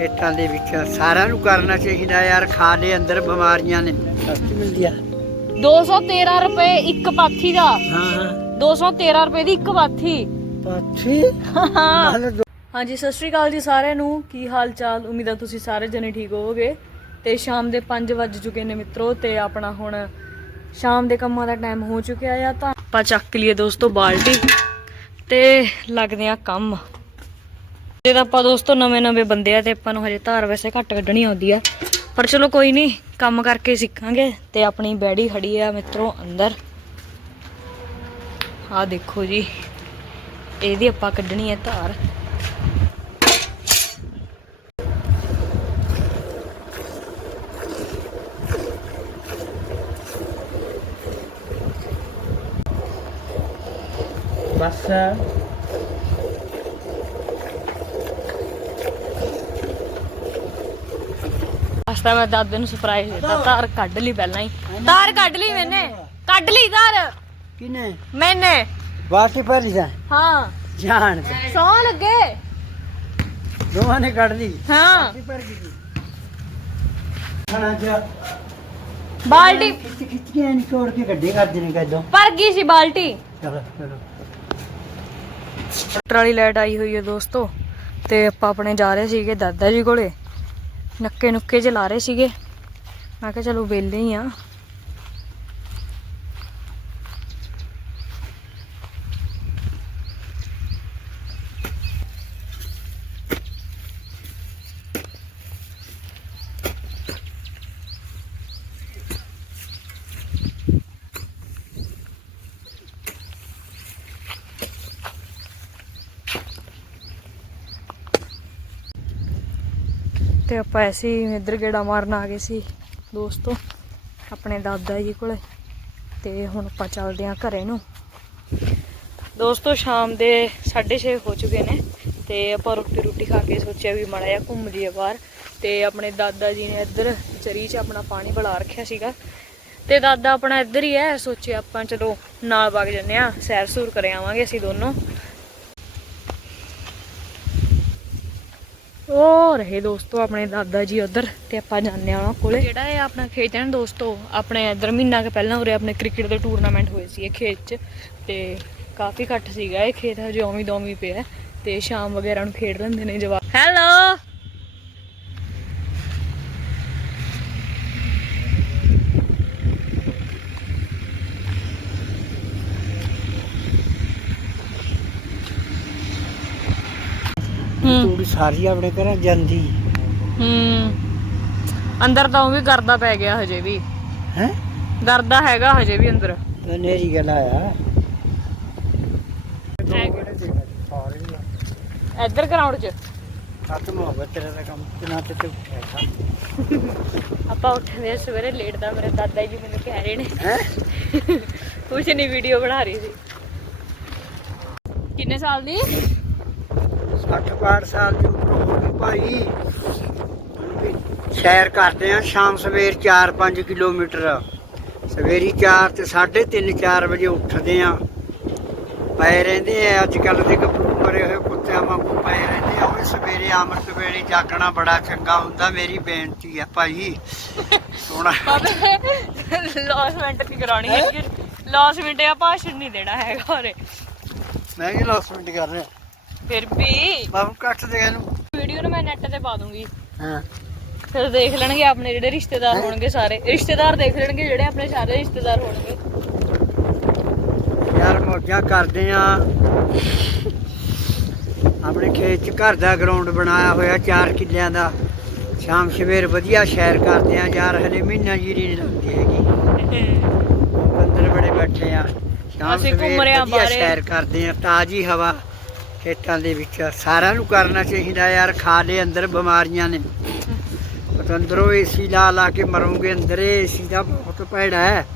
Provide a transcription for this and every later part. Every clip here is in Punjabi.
ਖੇਤਾਂ ਦੇ ਵਿੱਚ ਸਾਰਿਆਂ ਨੂੰ ਕਰਨਾ ਚਾਹੀਦਾ ਯਾਰ ਖਾ ਦੇ ਅੰਦਰ ਬਿਮਾਰੀਆਂ ਨੇ। ਸਸਤੀ ਮਿਲਦੀ ਆ। 213 ਰੁਪਏ ਇੱਕ ਪਾਥੀ ਦਾ। ਹਾਂ ਹਾਂ। 213 ਰੁਪਏ ਦੀ ਇੱਕ ਪਾਥੀ। ਪਾਥੀ? ਹਾਂ। ਹਾਂਜੀ ਸਤਿ ਸ਼੍ਰੀ ਅਕਾਲ ਜੀ ਸਾਰਿਆਂ ਨੂੰ। ਕੀ ਹਾਲ ਚਾਲ? ਉਮੀਦ ਆ ਤੁਸੀਂ ਸਾਰੇ ਜਣੇ ਠੀਕ ਹੋਵੋਗੇ। ਤੇ ਸ਼ਾਮ ਦੇ 5 ਵੱਜ ਚੁੱਕੇ ਨੇ ਮਿੱਤਰੋ ਤੇ ਆਪਣਾ ਹੁਣ ਸ਼ਾਮ ਦੇ ਕੰਮਾਂ ਦਾ ਟਾਈਮ ਹੋ ਚੁੱਕਿਆ ਆ ਤਾਂ ਆਪਾਂ ਚੱਕ ਲਈਏ ਦੋਸਤੋ ਬਾਲਟੀ। ਤੇ ਲੱਗਦੇ ਆ ਕੰਮ। ਜੇ ਤਾਂ ਆਪਾਂ ਦੋਸਤੋ ਨਵੇਂ ਨਵੇਂ ਬੰਦੇ ਆ ਤੇ ਆਪਾਂ ਨੂੰ ਹਜੇ ਧਾਰ ਵੈਸੇ ਘੱਟ ਕੱਢਣੀ ਆਉਂਦੀ ਆ। ਪਰ ਚਲੋ ਕੋਈ ਨਹੀਂ, ਕੰਮ ਕਰਕੇ ਸਿੱਖਾਂਗੇ ਤੇ ਆਪਣੀ ਬੈੜੀ ਖੜੀ ਆ ਮਿੱਤਰੋ ਅੰਦਰ। ਆਹ ਦੇਖੋ ਜੀ, ਇਹਦੀ ਆਪਾਂ ਕੱਢਣੀ ਹੈ ਧਾਰ। ਬਸ। ਅਸਤਾ ਮੈਂ ਦਾਦੇ ਨੂੰ ਸਰਪ੍ਰਾਈਜ਼ ਦਿੱਤਾ ਧਾਰ ਕੱਢ ਲਈ ਪਹਿਲਾਂ ਹੀ। ਧਾਰ ਕੱਢ ਲਈ ਮੈਨੇ ਕੱਢ ਲਈ ਧਾਰ। ਕਿਨੇ ਮੈਨੇ। ਬਾਟੀ ਭਰੀ ਜਾ ਹਾਂ। ਜਾਣ। ਸੌ ਲੱਗੇ। ਦੋਵਾਂ ਨੇ ਕੱਢ ਲਈ। ਹਾਂ। ਬਾਟੀ ਭਰ ਗਈ ਖਾਣਾ ਜਾ ਬਾਲਟੀ। ਖਿੱਚ ਖਿੱਚ ਕੇ ਨਹੀਂ ਤੋੜ ਕੇ ਗੱਡੇ ਕਰਦੇ ਨੇ ਕਦੋਂ। ਭਰ ਗਈ ਸੀ ਬਾਲਟੀ। ਚਲੋ ਚਲੋ। ਟਰੈਕਟਰ ਵਾਲੀ ਲਾਈਟ ਆਈ ਹੋਈ ਹੈ ਦੋਸਤੋ ਤੇ ਆਪਾਂ ਆਪਣੇ ਜਾ ਰਹੇ ਸੀਗੇ ਦਾਦਾ ਜੀ ਕੋਲੇ। ਨੱਕੇ ਨੁੱਕੇ ਜੇ ਲਾ ਰਹੇ ਸੀਗੇ। ਮੈਂ ਕਿਹਾ ਚਲੋ ਵਿਹਲੇ ਹੀ ਆ। ਤੇ ਆਪਾਂ ਐਸੀ ਇੱਧਰ ਗੇੜਾ ਮਾਰਨ ਆ ਗਏ ਸੀ ਦੋਸਤੋ, ਆਪਣੇ ਦਾਦਾ ਜੀ ਕੋਲੇ। ਤੇ ਹੁਣ ਆਪਾਂ ਚੱਲਦੇ ਆਂ ਘਰੇ ਨੂੰ। ਦੋਸਤੋ, ਸ਼ਾਮ ਦੇ 6:30 ਹੋ ਚੁੱਕੇ ਨੇ ਤੇ ਆਪਾਂ ਰੋਟੀ ਰੋਟੀ ਖਾ ਕੇ ਸੋਚਿਆ ਵੀ ਮਾੜਾ ਜਿਹਾ ਘੁੰਮ ਲਈਏ ਬਾਹਰ। ਤੇ ਆਪਣੇ ਦਾਦਾ ਜੀ ਨੇ ਇੱਧਰ ਚਰੀ 'ਚ ਆਪਣਾ ਪਾਣੀ ਬੁਲਾ ਰੱਖਿਆ ਸੀਗਾ। ਤੇ ਦਾਦਾ ਆਪਣਾ ਇੱਧਰ ਹੀ ਹੈ, ਸੋਚਿਆ ਆਪਾਂ ਚਲੋ ਨਾਲ ਵਗ ਜੰਨੇ ਆ ਸੈਰ ਸੂਰ ਕਰ ਆਵਾਂਗੇ ਅਸੀਂ ਦੋਨੋਂ। ਉਹ ਰਹੇ ਦੋਸਤੋ ਆਪਣੇ ਦਾਦਾ ਜੀ ਉਧਰ ਤੇ ਆਪਾਂ ਜਾਂਦੇ ਆ ਉਹਨਾਂ ਕੋਲੇ। ਜਿਹੜਾ ਇਹ ਆਪਣਾ ਖੇਤ ਹੈ ਨਾ ਦੋਸਤੋ ਆਪਣੇ ਇਧਰ ਮਹੀਨਾ ਕੁ ਪਹਿਲਾਂ ਉਰੇ ਆਪਣੇ ਕ੍ਰਿਕਟ ਦੇ ਟੂਰਨਾਮੈਂਟ ਹੋਏ ਸੀ ਇਹ ਖੇਤ 'ਚ ਤੇ ਕਾਫੀ ਘੱਟ ਸੀਗਾ ਇਹ ਖੇਤ ਹਜੇ ਉਵੇਂ ਦਾ ਉਵੇਂ ਹੀ ਪਿਆ ਤੇ ਸ਼ਾਮ ਵਗੈਰਾ ਨੂੰ ਖੇਡ ਲੈਂਦੇ ਨੇ ਜਵਾਕ। ਹੈਲੋ ਹੂੰ। ਤੂੜੀ ਸਾਰੀ ਆਪਣੇ ਘਰਾਂ ਜਾਂਦੀ। ਹੂੰ। ਅੰਦਰ ਤਾਂ ਉਹ ਵੀ ਕਰਦਾ ਪੈ ਗਿਆ ਹਜੇ ਵੀ। ਹੈ? ਕਰਦਾ ਹੈਗਾ ਹਜੇ ਵੀ ਅੰਦਰ। ਨੇਰੀ ਗੱਲ ਆਇਆ। ਇੱਧਰ ਗਰਾਊਂਡ 'ਚ। ਖਤਮ ਹੋ ਗਿਆ ਤੇਰਾ ਤਾਂ ਕੰਮ ਕਿਨਾ ਤੇ ਤੇ ਉੱਠਿਆ ਕੰਮ। ਆਪਾਂ ਉੱਠਦੇ ਸਵੇਰੇ ਲੇਟ ਦਾ ਮੇਰੇ ਦਾਦਾ ਜੀ ਮੈਨੂੰ ਕਹਿ ਰਹੇ ਨੇ। ਹੈ? ਕੁਛ ਨਹੀਂ ਵੀਡੀਓ ਬਣਾ ਰਹੀ ਸੀ। ਕਿੰਨੇ ਸਾਲ ਦੀ? 60 ਬਾਰ ਸਾਲ ਦੀ ਉਮਰ ਹੋ ਗਈ ਭਾਈ। ਸੈਰ ਕਰਦੇ ਆ ਸ਼ਾਮ ਸਵੇਰ 4-5 ਕਿਲੋਮੀਟਰ। ਸਵੇਰੀ 4 ਤੇ 3:30 4 ਵਜੇ ਉੱਠਦੇ ਆ। ਪਏ ਰਹਿੰਦੇ ਆ ਅੱਜ ਕੱਲ ਦੇ ਗੱਭਰੂ ਮਰੇ ਹੋਏ ਕੁੱਤਿਆਂ ਵਾਂਗੂ ਪਏ ਰਹਿੰਦੇ ਆ। ਉਹ ਸਵੇਰੇ ਅੰਮ੍ਰਿਤ ਵੇਲੇ ਜਾਗਣਾ ਬੜਾ ਚੰਗਾ ਹੁੰਦਾ ਮੇਰੀ ਬੇਨਤੀ ਆ ਭਾਈ। ਸੋਣਾ ਲੌਸਮੈਂਟ ਨਹੀਂ ਕਰਾਉਣੀ ਹੈ? ਲੌਸਮੈਂਟ ਆ ਭਾਸ਼ਣ ਨਹੀਂ ਦੇਣਾ ਹੈਗਾ ਉਰੇ। ਮੈਂ ਵੀ ਲੌਸਮੈਂਟ ਕਰ ਰਿਹਾ ਫਿਰ ਵੀ ਬਾਬੂ ਕੱਟ ਦੇ ਇਹਨੂੰ। ਵੀਡੀਓ ਨੂੰ ਮੈਂ ਨੈਟ ਤੇ ਪਾ ਦੂੰਗੀ। ਹਾਂ। ਫਿਰ ਦੇਖ ਲੈਣਗੇ ਆਪਣੇ ਜਿਹੜੇ ਰਿਸ਼ਤੇਦਾਰ ਹੋਣਗੇ ਸਾਰੇ। ਰਿਸ਼ਤੇਦਾਰ ਦੇਖ ਲੈਣਗੇ ਜਿਹੜੇ ਆਪਣੇ ਸਾਰੇ ਰਿਸ਼ਤੇਦਾਰ ਹੋਣਗੇ। ਯਾਰ ਮੌਜਾਂ ਕਰਦੇ ਆ। ਆਪਣੇ ਖੇਤ 'ਚ ਘਰ ਦਾ ਗਰਾਊਂਡ ਬਣਾਇਆ ਹੋਇਆ 4 ਕਿੱਲਿਆਂ ਦਾ। ਸ਼ਾਮ ਸਵੇਰ ਵਧੀਆ ਸੈਰ ਕਰਦੇ ਆ ਯਾਰ ਹਲੇ ਮਹੀਨਾ ਜੀਰੀ ਨਹੀਂ ਲੱਗਦੀ ਹੈਗੀ। ਅੰਦਰ ਬੜੇ ਬੈਠੇ ਆ। ਸ਼ਾਮ ਸਵੇਰ ਵਧੀਆ। ਸੈਰ ਕਰਦੇ ਆ ਤਾਜ਼ੀ ਹਵਾ। ਖੇਤਾਂ ਦੇ ਵਿੱਚ ਸਾਰਿਆਂ ਨੂੰ ਕਰਨਾ ਚਾਹੀਦਾ ਯਾਰ ਖਾ ਦੇ ਅੰਦਰ ਬਿਮਾਰੀਆਂ ਨੇ। ਪਤੰਦਰੋਂ ਏਸੀ ਲਾ ਲਾ ਕੇ ਮਰੋਗੇ ਅੰਦਰ ਏਸੀ ਦਾ ਬਹੁਤ ਭੈੜਾ ਹੈ।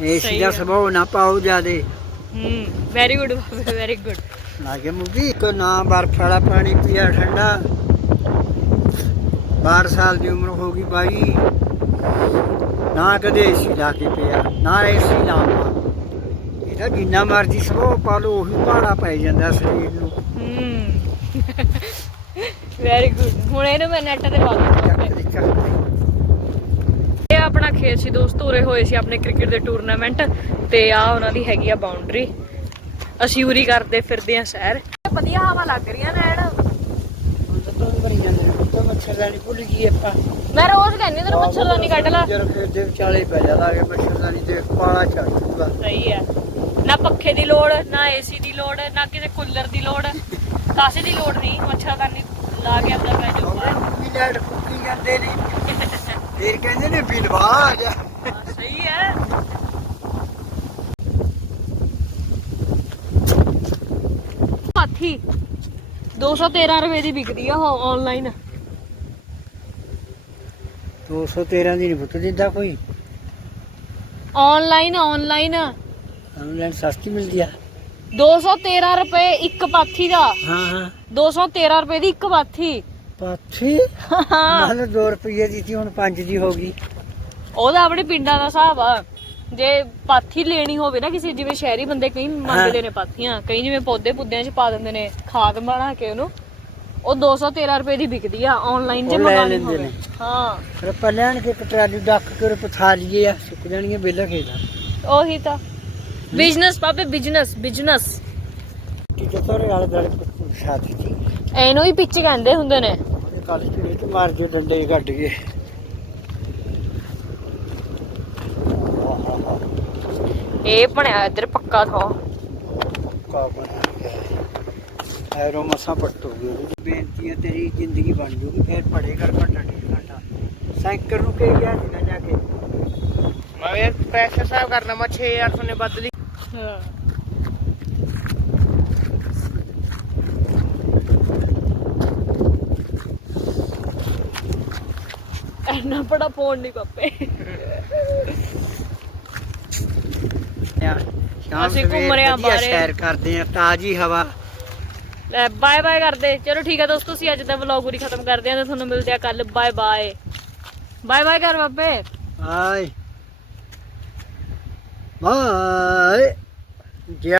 ਏਸੀ ਦਾ। ਸੁਭਾਅ ਨਾ ਪਾਓ ਜਿਆਦੇ। ਹੂੰ ਵੈਰੀ ਗੁੱਡ ਵੈਰੀ ਗੁੱਡ ਲਾਗੇ ਮੁੱਗੀ ਕੋ ਨਾ ਬਰਫ ਵਾਲਾ ਪਾਣੀ ਪੀਆ ਠੰਡਾ। 12 ਸਾਲ ਦੀ ਉਮਰ ਹੋ ਗਈ ਬਾਈ। ਨਾ ਕਦੇ ਏਸੀ ਲਾ ਕੇ ਪਿਆ ਨਾ ਏਸੀ ਲਾਵਾ। ਇਹਦਾ ਜਿੰਨਾ ਮਰਜ਼ੀ ਸੁਭਾਅ ਪਾ ਲਓ ਉਹੀ ਭਾੜਾ ਪੈ ਜਾਂਦਾ ਸਰੀਰ ਨੂੰ। ਵੈਰੀ ਗੁੱਡ ਹੁਣ ਇਹਨੂੰ ਮੈਂ ਨੈਟ ਤੇ ਪਾ ਦੂੰਗਾ। ਇਹ ਆਪਣਾ ਖੇਤ ਸੀ ਦੋਸਤੋ ਉਰੇ ਹੋਏ ਸੀ ਆਪਣੇ ਕ੍ਰਿਕਟ ਦੇ ਟੂਰਨਾਮੈਂਟ ਤੇ ਆ ਉਹਨਾਂ ਦੀ ਹੈਗੀ ਆ ਬਾਉਂਡਰੀ ਅਸੀਂ ਉਰੀ ਕਰਦੇ ਫਿਰਦੇ ਆ ਸੈਰ। ਵਧੀਆ ਹਵਾ ਲੱਗ ਰਹੀਆਂ ਨੇ ਐਨ ਹੁਣ ਤਾਂ ਤੋਂ ਭਰੀ ਜਾਂਦੇ ਨੇ ਤਾਂ ਮੱਛਰਦਾਨੀ ਭੁੱਲ ਗਈ ਆਪਾਂ। ਮੈਂ ਰੋਜ਼ ਕਹਿੰਦੀ ਤੈਨੂੰ ਮੱਛਰਦਾਨੀ ਕੱਢ ਲਾ। ਜਰ ਫਿਰ ਦੇ ਵਿਚਾਲੇ ਪੈ ਜਾਂਦਾ ਕਿ ਮੱਛਰਦਾਨੀ ਦੇ ਪਾਲਾ ਦੂਗਾ ਸਹੀ ਹੈ ਨਾ ਪੱਖੇ ਦੀ ਲੋੜ ਨਾ ਏਸੀ ਦੀ ਲੋੜ ਨਾ ਕਿਸੇ ਕੂਲਰ ਦੀ ਲੋੜ। ਕਾਸੇ ਦੀ ਲੋੜ ਨਹੀਂ ਮੱਛਰਦਾਨੀ ਲਾ ਕੇ ਆਪਣਾ ਪੈ ਜਾਊਗਾ। ਵੀ ਲੈਟ ਕੁੱਕੀ ਜਾਂਦੇ ਨੇ। ਫਿਰ ਕਹਿੰਦੇ ਨੇ ਬਿਲਵਾ ਆ ਜਾ। ਹਾਂ, ਸਹੀ ਹੈ। ਪਾਥੀ 213 ਰੁਪਏ ਦੀ ਵਿਕਦੀ ਆ ਆਨਲਾਈਨ 213 ਦੀ ਨਹੀਂ ਪੁੱਤ ਦਿੰਦਾ ਕੋਈ। ਆਨਲਾਈਨ ਆਨਲਾਈਨ ਆਨਲਾਈਨ ਸਸਤੀ ਮਿਲਦੀ ਆ। 213 ਰੁਪਏ ਇੱਕ ਪਾਥੀ ਦਾ। ਹਾਂ ਹਾਂ। 213 ਰੁਪਏ ਦੀ ਇੱਕ ਪਾਥੀ। ਪਾਥੀ? ਹਾਂ 2 ਰੁਪਏ ਦੀ ਸੀ ਹੁਣ 5 ਦੀ ਹੋ ਗਈ। ਉਹਦਾ ਆਪਣੇ ਪਿੰਡਾਂ ਦਾ ਹਿਸਾਬ ਆ। ਜੇ ਪਾਥੀ ਲੈਣੀ ਹੋਵੇ ਨਾ ਕਿਸੇ ਜਿਵੇਂ ਸ਼ਹਿਰੀ ਬੰਦੇ ਕਈ ਮੰਗਦੇ ਨੇ ਪਾਥੀਆਂ। ਕਈ ਜਿਵੇਂ ਪੌਦੇ ਪੁੱਦਿਆਂ 'ਚ ਪਾ ਦਿੰਦੇ ਨੇ ਖਾਦ ਬਣਾ ਕੇ ਉਹਨੂੰ। ਉਹ 213 ਰੁਪਏ ਦੀ ਵਿਕਦੀ ਆ ਆਨਲਾਈਨ ਜੇ ਉਹ ਲੈ ਮੰਗਾਣੀ ਲੈਂਦੇ ਹੋਵੇ। ਨੇ। ਹਾਂ। ਫਿਰ ਆਪਾਂ ਲੈਣ ਕੇ ਇੱਕ ਟਰਾਲੀ ਡੱਕ ਕੇ ਉਹ ਪਥਾ ਲਈਏ ਆ ਸੁੱਕ ਜਾਣਗੀਆਂ ਬੇਲਾ ਖੇਦਾ ਉਹੀ ਤਾਂ। ਬਿਜ਼ਨਸ ਪਾਪੇ ਬਿਜ਼ਨਸ ਬਿਜ਼ਨਸ ਠੀਕ ਹੈ ਤੋਰੇ ਵਾਲੇ ਦਾਲੇ ਸਾਥੀ ਸੀ। ਐਨੋ ਹੀ ਪਿੱਛੇ ਕਹਿੰਦੇ ਹੁੰਦੇ ਨੇ। ਇਹ ਕੱਲ ਚੂੜੇ ਤੇ ਮਾਰ ਜੋ ਡੰਡੇ ਕੱਢ ਗਏ ਇਹ ਬਣਿਆ ਇੱਧਰ ਪੱਕਾ ਥਾਂ। ਕਾ ਬਣਾ ਗਿਆ ਐਰੋ ਮਸਾ ਪੱਟੂਗੀ ਬੇਨਤੀ ਹੈ ਤੇਰੀ ਜ਼ਿੰਦਗੀ ਬਣ ਜੂਗੀ ਫਿਰ ਪੜੇ ਕਰ ਘੰਟਾ ਘੰਟਾ। ਸਾਈਕਲ ਨੂੰ ਕਹੀ ਗਿਆ ਸੀ ਨਾ ਜਾ ਕੇ? ਮੈਂ ਪੈਸੇ ਹਿਸਾਬ ਕਰਨਾ ਮੈਂ 6000 ਨੇ ਬਦਲੀ ਐਨਾ ਬੜਾ ਫੋਨ ਨਹੀਂ ਪਾਪੇ ਯਾਰ ਸ਼ਾਮ ਅਸੀਂ ਸਵੇਰ ਘੁੰਮ ਰਹੇ ਹਾਂ ਵਧੀਆ ਬਾਹਰੇ। ਸੈਰ ਕਰਦੇ ਆ ਤਾਜ਼ੀ ਹਵਾ। ਲੈ ਬਾਏ ਬਾਏ ਕਰਦੇ। ਚਲੋ ਠੀਕ ਹੈ ਦੋਸਤੋ ਅਸੀਂ ਅੱਜ ਦਾ ਵਲੌਗ ਉਰੀ ਖਤਮ ਕਰਦੇ ਹਾਂ ਤੇ ਤੁਹਾਨੂੰ ਮਿਲਦੇ ਆ ਕੱਲ ਬਾਏ ਬਾਏ ਬਾਏ ਬਾਏ ਕਰ ਬਾਬੇ ਹਾਏ ਬਾਏ ਜੇ